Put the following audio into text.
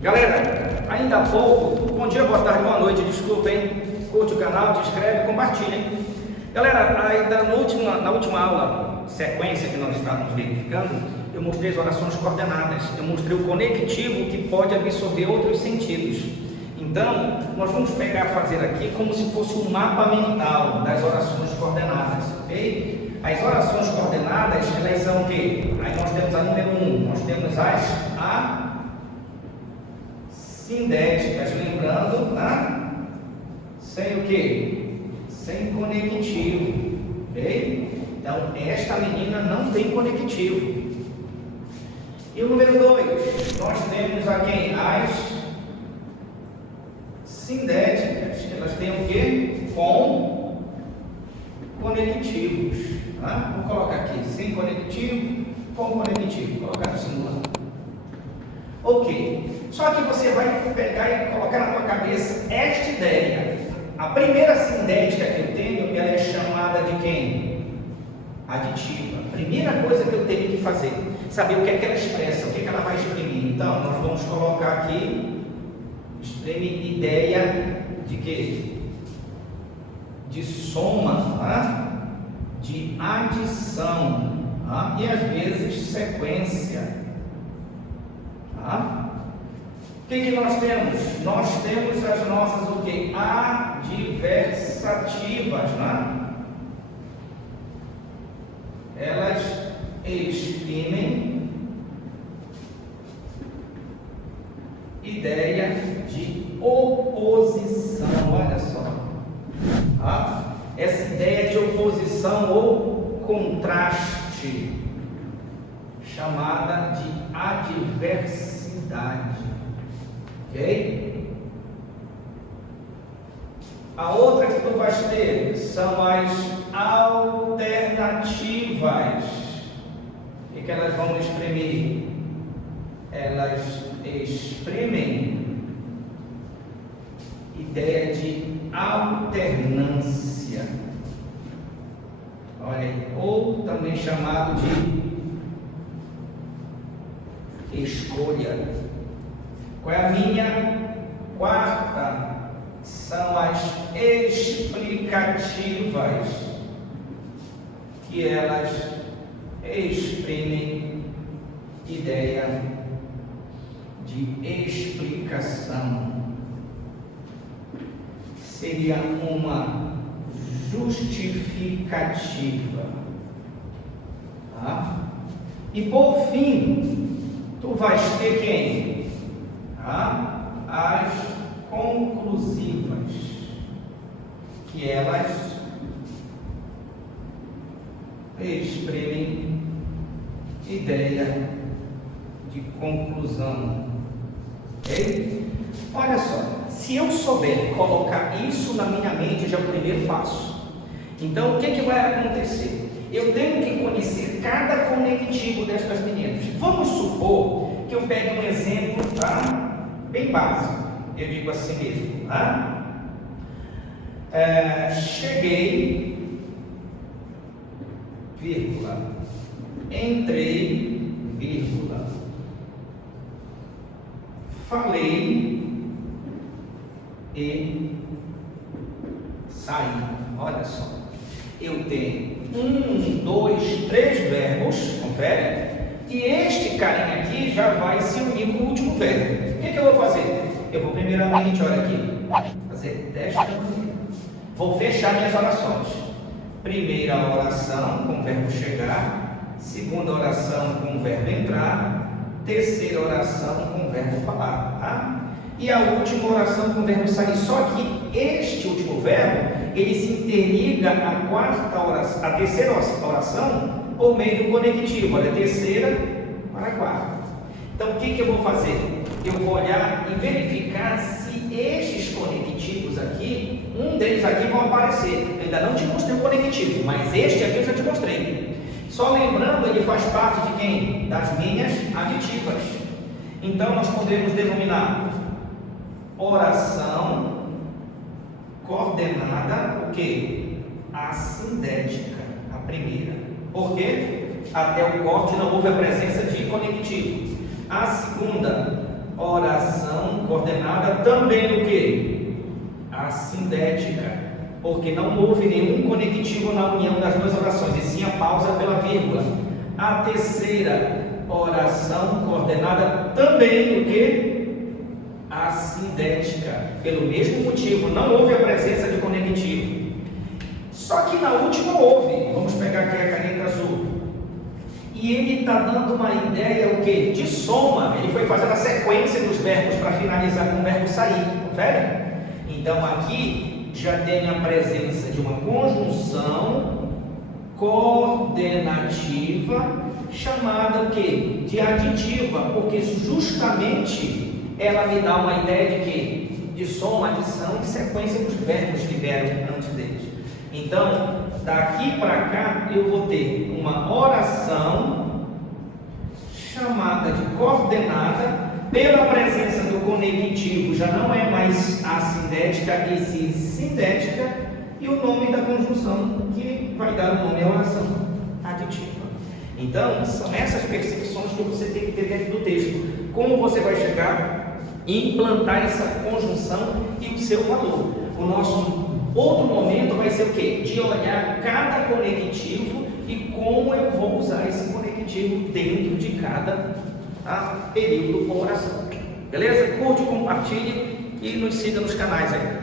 Galera, ainda há pouco, bom dia, boa tarde, boa noite, desculpem, curte o canal, te inscreve, compartilhem. Galera, ainda na última aula, sequência que nós estávamos verificando, eu mostrei as orações coordenadas, eu mostrei o conectivo que pode absorver outros sentidos. Então, nós vamos fazer aqui como se fosse um mapa mental das orações coordenadas, ok? As orações coordenadas, elas são o quê? Aí nós temos a número 1, nós temos as sindéticas, lembrando, né? Sem o quê? Sem conectivo, ok? Então, esta menina não tem conectivo. E o número 2, nós temos aqui as sindéticas, elas têm o quê? Com conectivos, tá? Vou colocar aqui, sem conectivo, com conectivo, vou colocar no simulado. Ok, só que você vai pegar e colocar na tua cabeça esta ideia. A primeira sindética que eu tenho, ela é chamada de quem? Aditiva. Primeira coisa que eu tenho que fazer, saber o que é que ela expressa, o que é que ela vai exprimir. Então, nós vamos colocar aqui, exprime ideia de quê? De soma, tá? De adição, tá? E às vezes sequência. Tá? O que nós temos? Nós temos as nossas o quê? Adversativas, né? Elas exprimem ideia de oposição, olha só. Tá? Essa ideia de oposição ou contraste, chamada de adversidade, ok? A outra que tu vais ter são as alternativas. O que elas vão exprimir? Elas exprimem ideia de alternância, olha aí, ou também chamado de escolha. Qual é a minha quarta? São as explicativas, que elas exprimem ideia de explicação. Seria uma justificativa, tá? E por fim, tu vais ter quem? Tá? As conclusivas, que elas exprimem ideia de conclusão, ok? Olha só, se eu souber colocar isso na minha mente, já é o primeiro passo. Então, o que vai acontecer? Eu tenho que conhecer cada conectivo destas meninas. Vamos supor que eu pegue um exemplo, tá? Bem básico, eu digo assim mesmo, tá? Cheguei, vírgula, entrei, vírgula, falei e saí. Olha só, eu tenho 1, 2, 3 verbos, confere? E este carinha aqui já vai se unir com o último verbo. O que eu vou fazer? Eu vou primeiramente, olha aqui, fazer desta maneira. Vou fechar minhas orações. Primeira oração com o verbo chegar, segunda oração com o verbo entrar, terceira oração com o verbo falar, tá? E a última oração com o verbo sair. Só que este último verbo, ele se interliga à terceira oração por meio do conectivo, olha, terceira para a quarta. Então, o que eu vou fazer? Eu vou olhar e verificar se estes conectivos aqui, um deles aqui vão aparecer. Eu ainda não te mostrei o conectivo, mas este aqui eu já te mostrei. Só lembrando, ele faz parte de quem? Das minhas aditivas. Então, nós podemos denominar oração coordenada, o que? Assindética, a primeira. Por quê? Até o corte não houve a presença de conectivo. A segunda, oração coordenada também o quê? Assindética, porque não houve nenhum conectivo na união das duas orações, e sim a pausa pela vírgula. A terceira oração coordenada também o quê? Assindética, pelo mesmo motivo, não houve a presença de conectivo. Só que na última houve. Vamos pegar aqui a caneta azul. E ele está dando uma ideia o quê? De soma. Ele foi fazendo a sequência dos verbos para finalizar com o verbo sair. Confere? Então aqui já tem a presença de uma conjunção coordenativa chamada o quê? De aditiva, porque justamente ela me dá uma ideia de quê? De soma, adição e sequência dos verbos que vieram antes deles. Então, daqui para cá eu vou ter uma oração chamada de coordenada pela presença do conectivo, já não é mais assindética e sim sindética, e o nome da conjunção que vai dar o nome à oração aditiva. Então, são essas percepções que você tem que ter dentro do texto. Como você vai chegar e implantar essa conjunção e o seu valor. O nosso outro momento vai ser o quê? De olhar cada conectivo e como eu vou usar esse conectivo dentro de cada período ou oração. Beleza? Curte, compartilhe e nos siga nos canais aí.